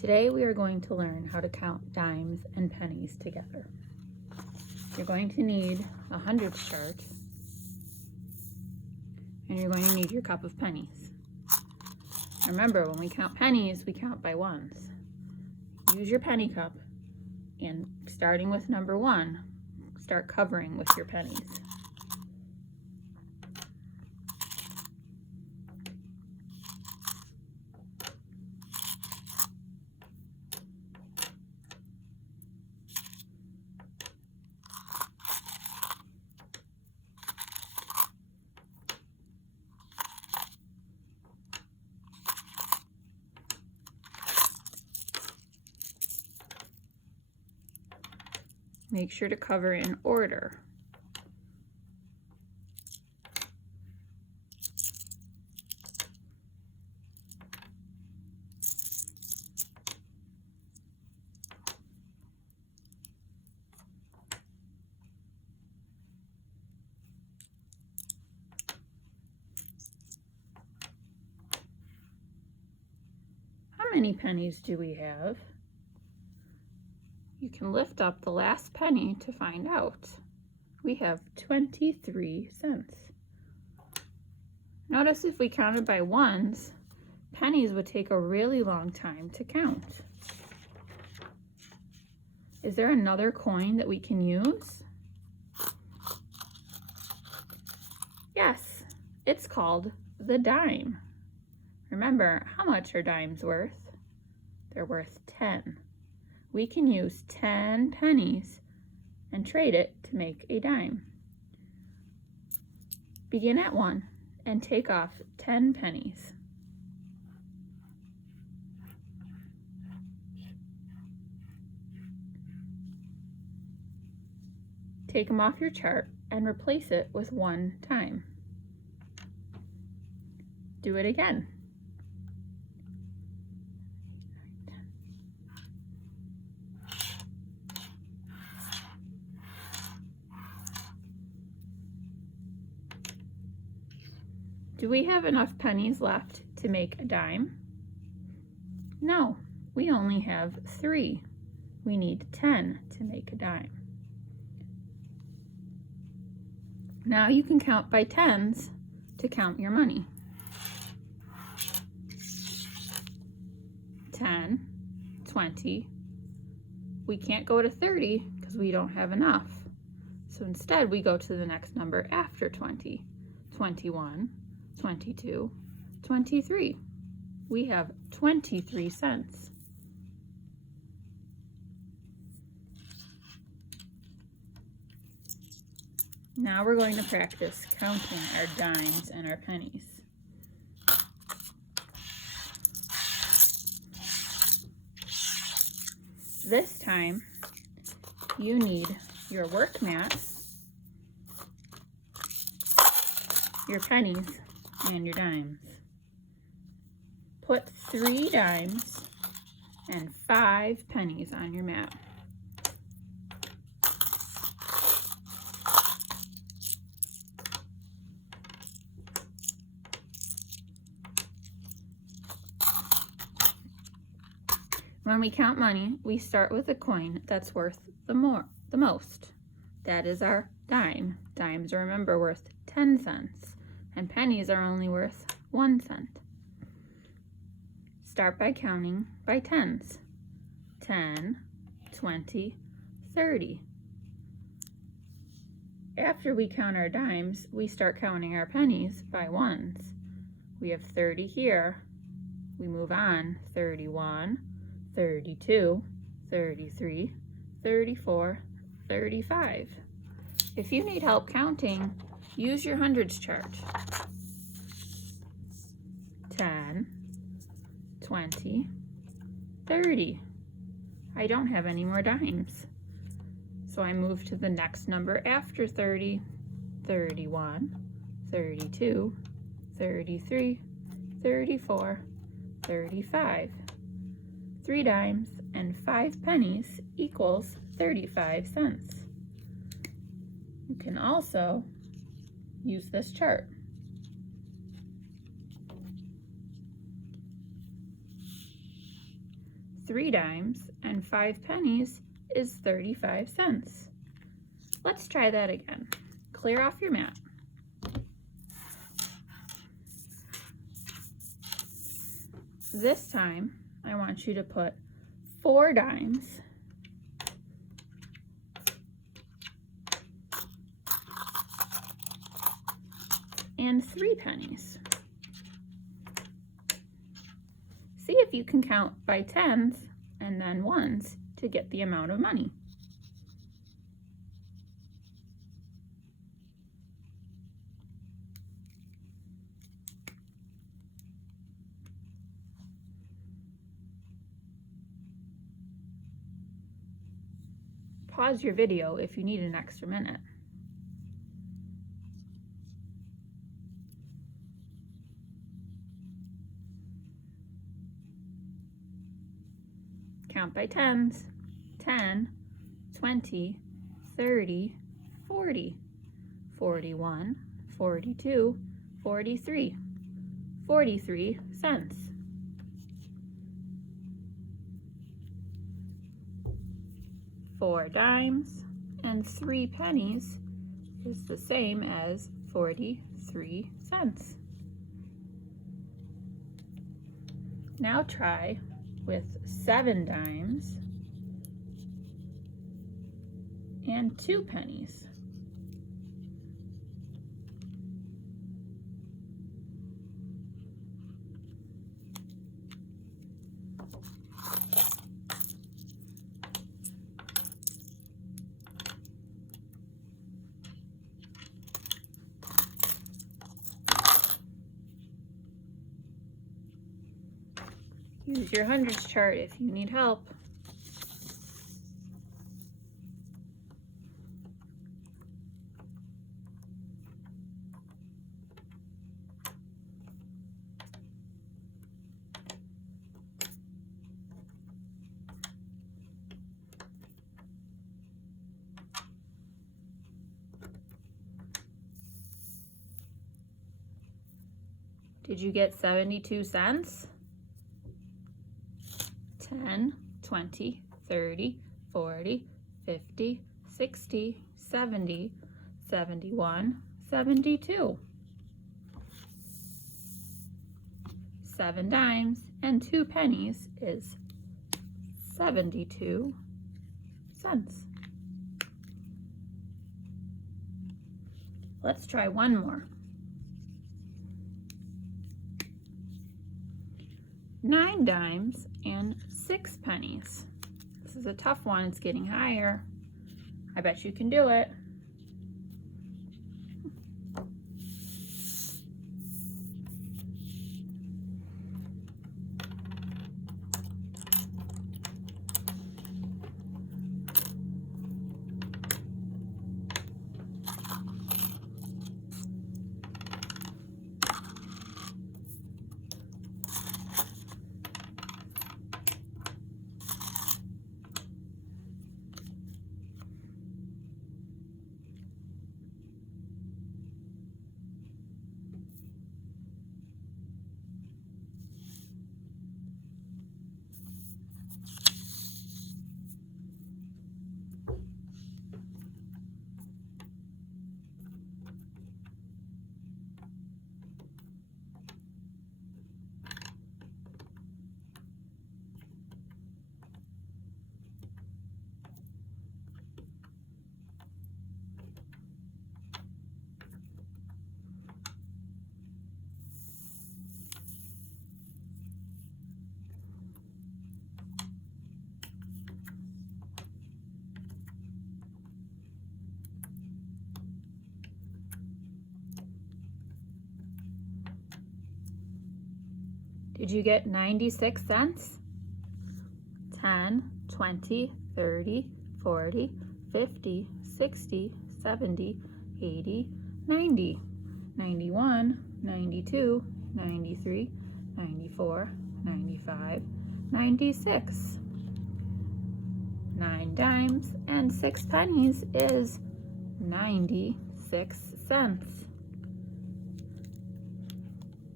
Today we are going to learn how to count dimes and pennies together. You're going to need a hundredths chart, and you're going to need your cup of pennies. Remember, when we count pennies, we count by ones. Use your penny cup, and starting with number 1, start covering with your pennies. Make sure to cover in order. How many pennies do we have? You can lift up the last penny to find out. We have 23 cents. Notice if we counted by ones, pennies would take a really long time to count. Is there another coin that we can use? Yes, it's called the dime. Remember, how much are dimes worth? They're worth 10. We can use 10 pennies and trade it to make a dime. Begin at 1 and take off 10 pennies. Take them off your chart and replace it with 1 dime. Do it again. Do we have enough pennies left to make a dime? No, we only have 3. We need 10 to make a dime. Now you can count by tens to count your money. 10, 20. We can't go to 30 because we don't have enough. So instead we go to the next number after 20. 21. 22, 23. We have 23 cents. Now we're going to practice counting our dimes and our pennies. This time, you need your work mat, your pennies, and your dimes. Put 3 dimes and 5 pennies on your mat. When we count money, we start with a coin that's worth the most. That is our dime. Dimes are, remember, worth 10 cents. And pennies are only worth 1 cent. Start by counting by tens. 10, 20, 30. After we count our dimes, we start counting our pennies by ones. We have 30 here. We move on. 31, 32, 33, 34, 35. If you need help counting, use your hundredths chart. 10, 20, 30. I don't have any more dimes. So I move to the next number after 30, 31, 32, 33, 34, 35. 3 dimes and 5 pennies equals 35 cents. You can also use this chart. 3 dimes and 5 pennies is 35 cents. Let's try that again. Clear off your mat. This time, I want you to put 4 dimes and 3 pennies. See if you can count by tens and then ones to get the amount of money. Pause your video if you need an extra minute. Count by tens. 10, 20, 30, 40, 41, 42, 43. 43 cents. Four dimes and 3 pennies is the same as 43 cents. Now try with 7 dimes and 2 pennies. Use your hundreds chart if you need help. Did you get 72 cents? 10, 20, 30, 40, 50, 60, 70, 71, 72. 7 dimes and 2 pennies is 72 cents. Let's try one more. 9 dimes and 6 pennies. This is a tough one, it's getting higher. I bet you can do it. Did you get 96 cents? 10, 20, 30, 40, 50, 60, 70, 80, 90, 91, 92, 93, 94, 95, 96. 9 dimes and 6 pennies is 96 cents.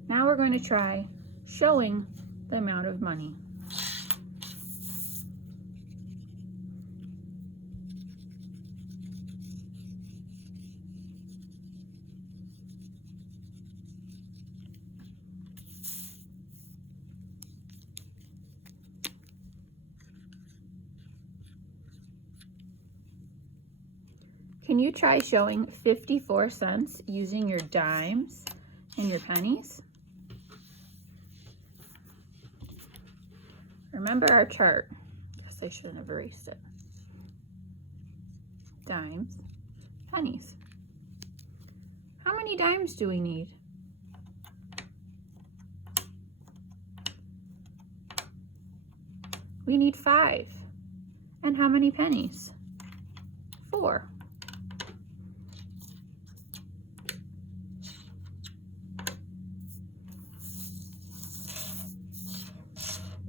Now we're going to try showing the amount of money. Can you try showing 54 cents using your dimes and your pennies? Remember our chart. Guess I shouldn't have erased it. Dimes, pennies. How many dimes do we need? We need 5. And how many pennies? 4.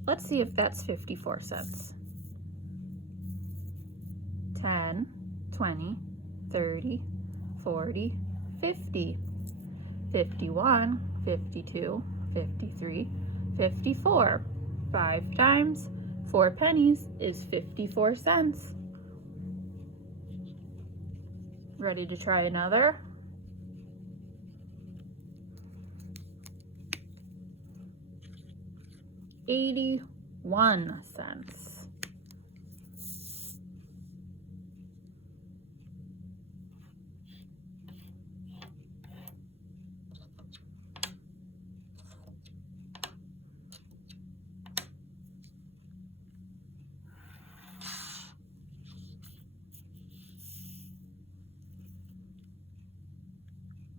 Let's see if that's 54 cents. 10, 20, 30, 40, 50, 51, 52, 53, 54. 5 times 4 pennies is 54 cents. Ready to try another? $0.81.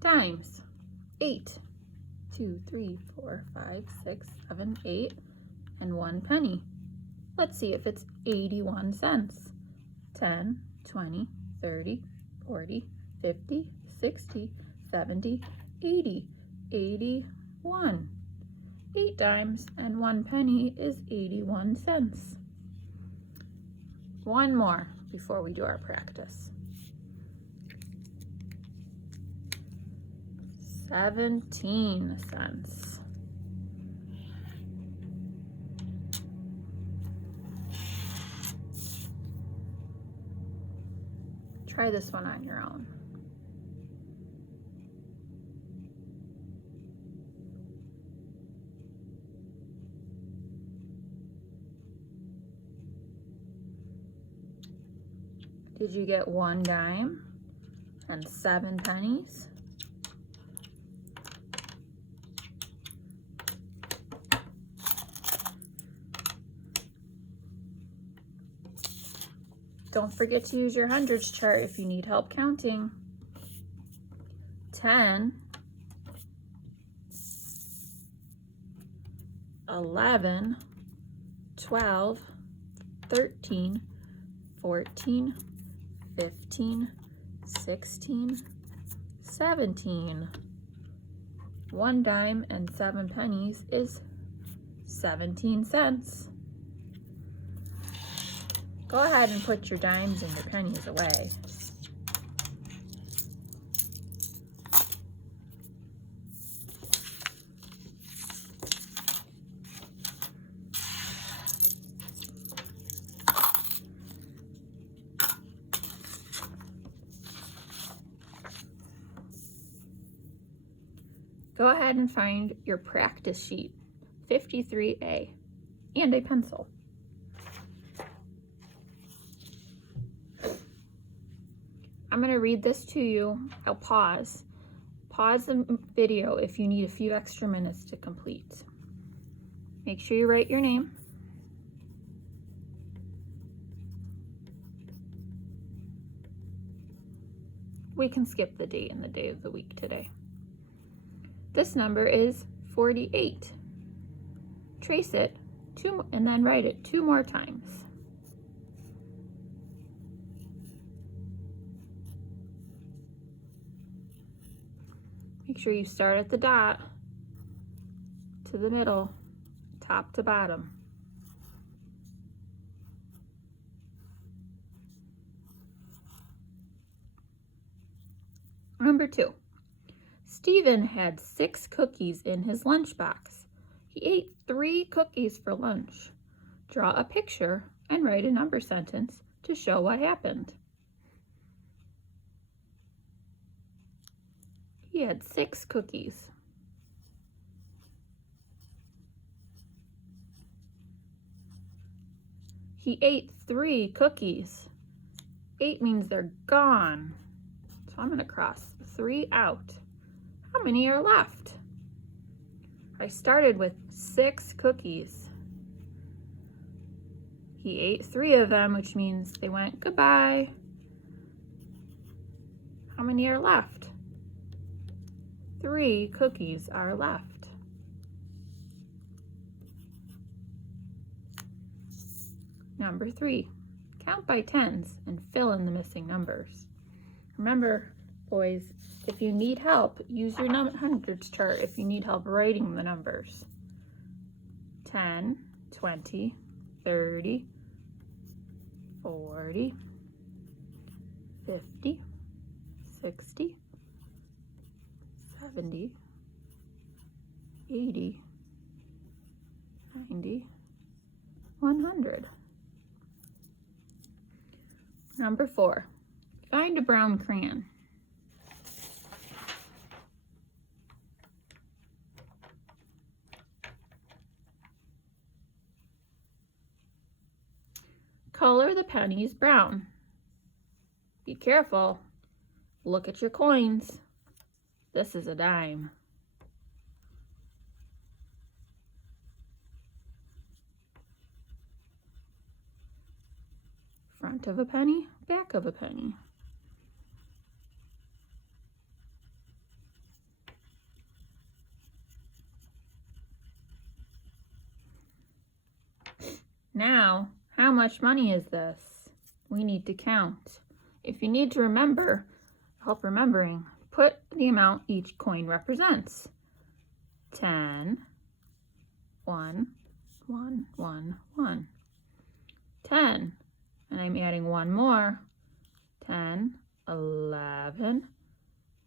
Dimes. 8. 2, 3, 4, 5, 6, 7, 8, and 1 penny. Let's see if it's 81 cents. 10, 20, 30, 40, 50, 60, 70, 80, 81. 8 dimes and 1 penny is 81 cents. One more before we do our practice. 17 cents. Try this one on your own. Did you get 1 dime and 7 pennies? Don't forget to use your hundreds chart if you need help counting. 10, 11, 12, 13, 14, 15, 16, 17. 1 dime and 7 pennies is 17 cents. Go ahead and put your dimes and your pennies away. Go ahead and find your practice sheet, 53A, and a pencil. I'm going to read this to you. I'll pause. Pause the video if you need a few extra minutes to complete. Make sure you write your name. We can skip the date and the day of the week today. This number is 48. Trace it and then write it 2 more times. Make sure you start at the dot to the middle, top to bottom. Number 2. Stephen had 6 cookies in his lunchbox. He ate 3 cookies for lunch. Draw a picture and write a number sentence to show what happened. He had 6 cookies. He ate 3 cookies. 8 means they're gone. So I'm going to cross 3 out. How many are left? I started with 6 cookies. He ate 3 of them, which means they went goodbye. How many are left? 3 cookies are left. Number 3, count by tens and fill in the missing numbers. Remember, boys, if you need help, use your hundreds chart if you need help writing the numbers. 10, 20, 30, 40, 50, 60, 70, 80, 90, 100. Number 4, find a brown crayon. Color the pennies brown. Be careful. Look at your coins. This is a dime. Front of a penny, back of a penny. Now, how much money is this? We need to count. If you need to remember, help remembering, put the amount each coin represents. 10, 1, 1, 1, 1. 10, and I'm adding 1 more. 10, 11,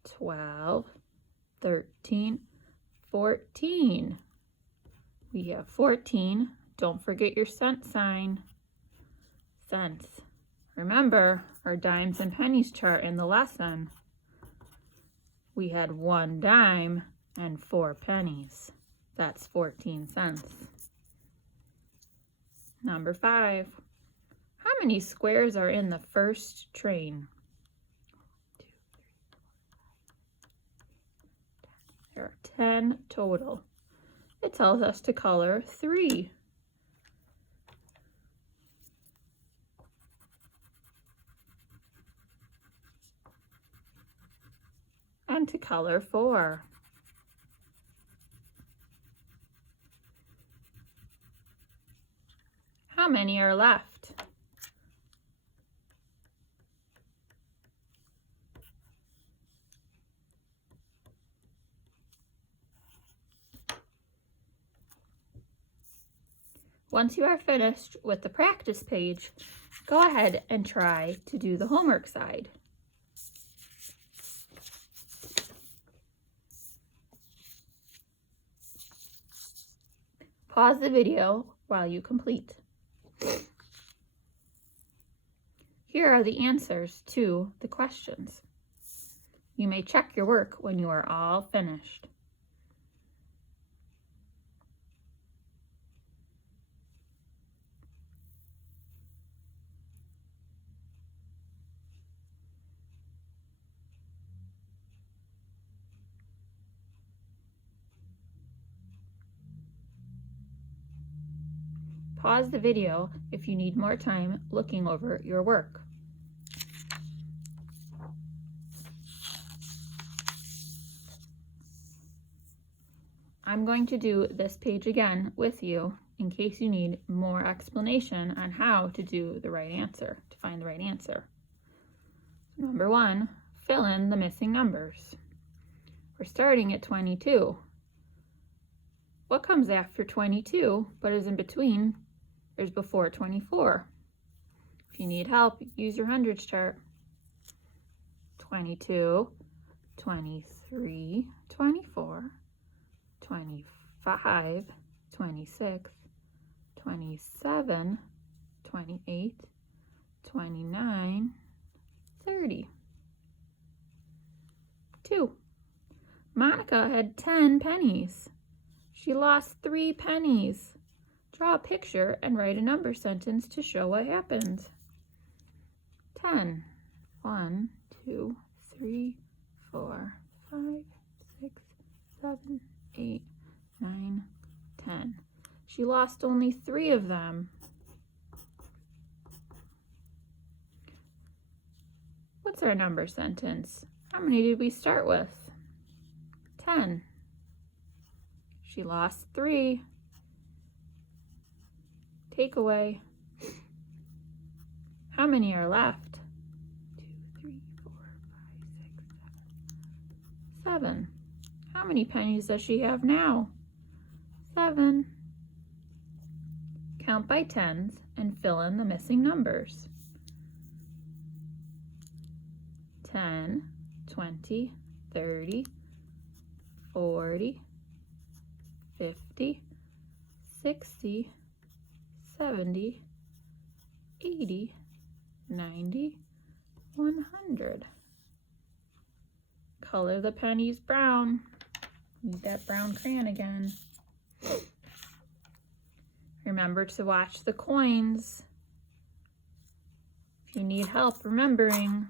12, 13, 14. We have 14. Don't forget your cent sign. Cents. Remember our dimes and pennies chart in the lesson. We had 1 dime and 4 pennies. That's 14 cents. Number 5. How many squares are in the first train? 1, 2, 3, 4, 5, 6, 7, 8, 9, 10. There are 10 total. It tells us to color 3. And to color 4. How many are left? Once you are finished with the practice page, go ahead and try to do the homework side. Pause the video while you complete. Here are the answers to the questions. You may check your work when you are all finished. Pause the video if you need more time looking over your work. I'm going to do this page again with you in case you need more explanation on how to do the right answer, to find the right answer. Number 1, fill in the missing numbers. We're starting at 22. What comes after 22 but is in between? There's before 24. If you need help, use your hundreds chart. 22, 23, 24, 25, 26, 27, 28, 29, 30. 2. Monica had 10 pennies. She lost 3 pennies. Draw a picture and write a number sentence to show what happened. 10. 1, 2, 3, 4, 5, 6, 7, 8, 9, 10. She lost only 3 of them. What's our number sentence? How many did we start with? 10. She lost 3. Takeaway. How many are left? 2, 3, 4, 5, 6, 7. 7. How many pennies does she have now? 7. Count by tens and fill in the missing numbers. 10, 20, 30, 40, 50, 60, 70, 80, 90, 100. Color the pennies brown. Need that brown crayon again. Remember to watch the coins. If you need help remembering,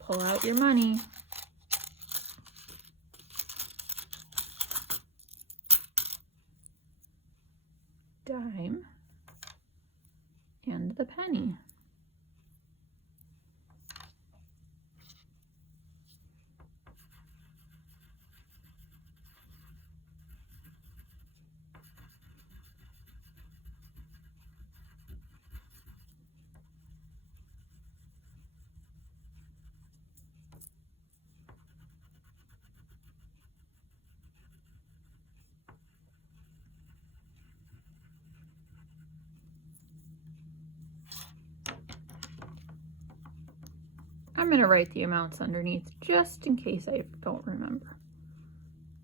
pull out your money. Dime and the penny. I'm going to write the amounts underneath just in case I don't remember.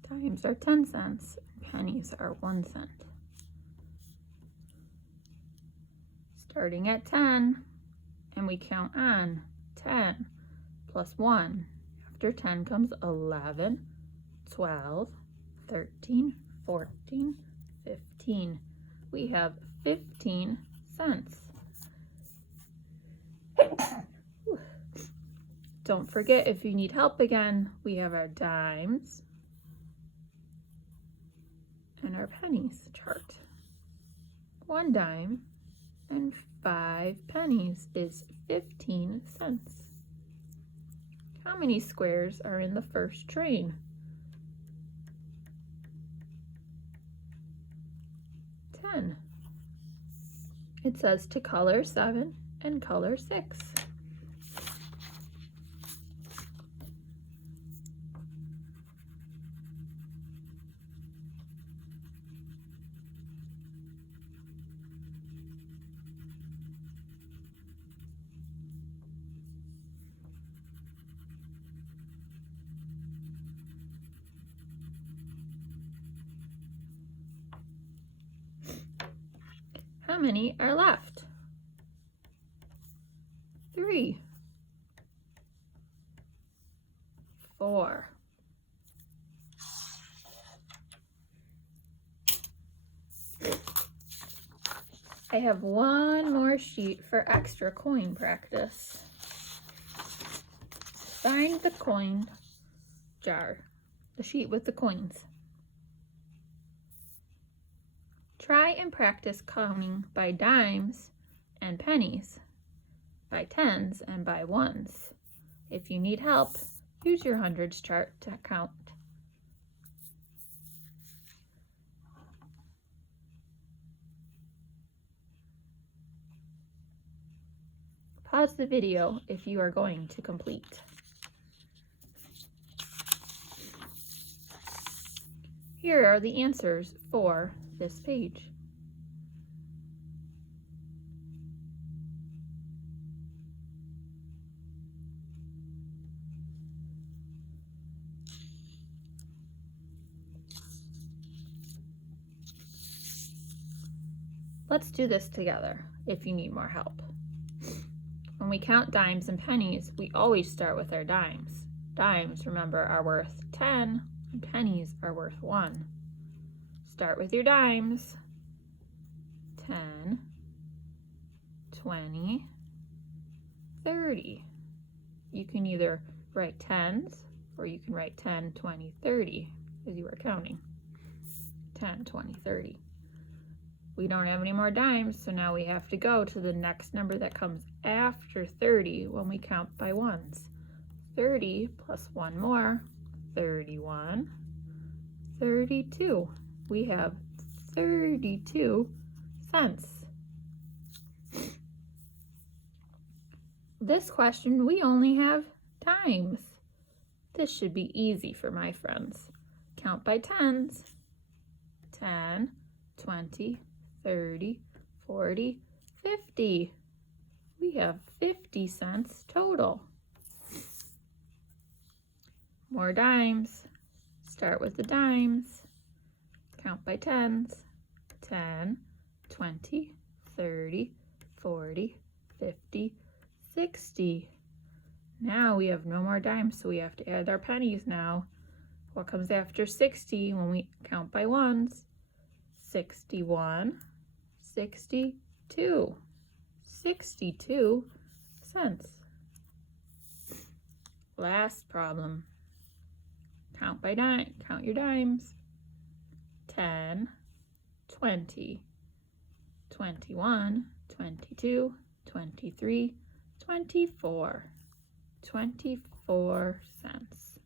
Dimes are 10 cents, pennies are 1 cent. Starting at 10, and we count on 10 plus 1. After 10 comes 11, 12, 13, 14, 15. We have 15 cents. Don't forget, if you need help again, we have our dimes and our pennies chart. 1 dime and 5 pennies is 15 cents. How many squares are in the first train? 10. It says to color 7 and color 6. How many are left? 3, 4, 5. I have one more sheet for extra coin practice. Find the coin jar, the sheet with the coins. Try and practice counting by dimes and pennies, by tens and by ones. If you need help, use your hundreds chart to count. Pause the video if you are going to complete. Here are the answers for this page. Let's do this together if you need more help. When we count dimes and pennies, we always start with our dimes. Dimes, remember, are worth 10, and pennies are worth 1. Start with your dimes. 10, 20, 30. You can either write tens, or you can write 10, 20, 30 as you are counting. 10, 20, 30. We don't have any more dimes, so now we have to go to the next number that comes after 30 when we count by ones. 30 plus one more, 31, 32. We have 32 cents. This question, we only have dimes. This should be easy for my friends. Count by tens. 10, 20, 30, 40, 50. We have 50 cents total. More dimes. Start with the dimes. Count by tens. 10, 20, 30, 40, 50, 60. Now we have no more dimes, so we have to add our pennies now. What comes after 60 when we count by ones? 61, 62. 62 cents. Last problem. Count by dime. Count your dimes. 10, 20, 21, 22, 23, 24. 24 cents.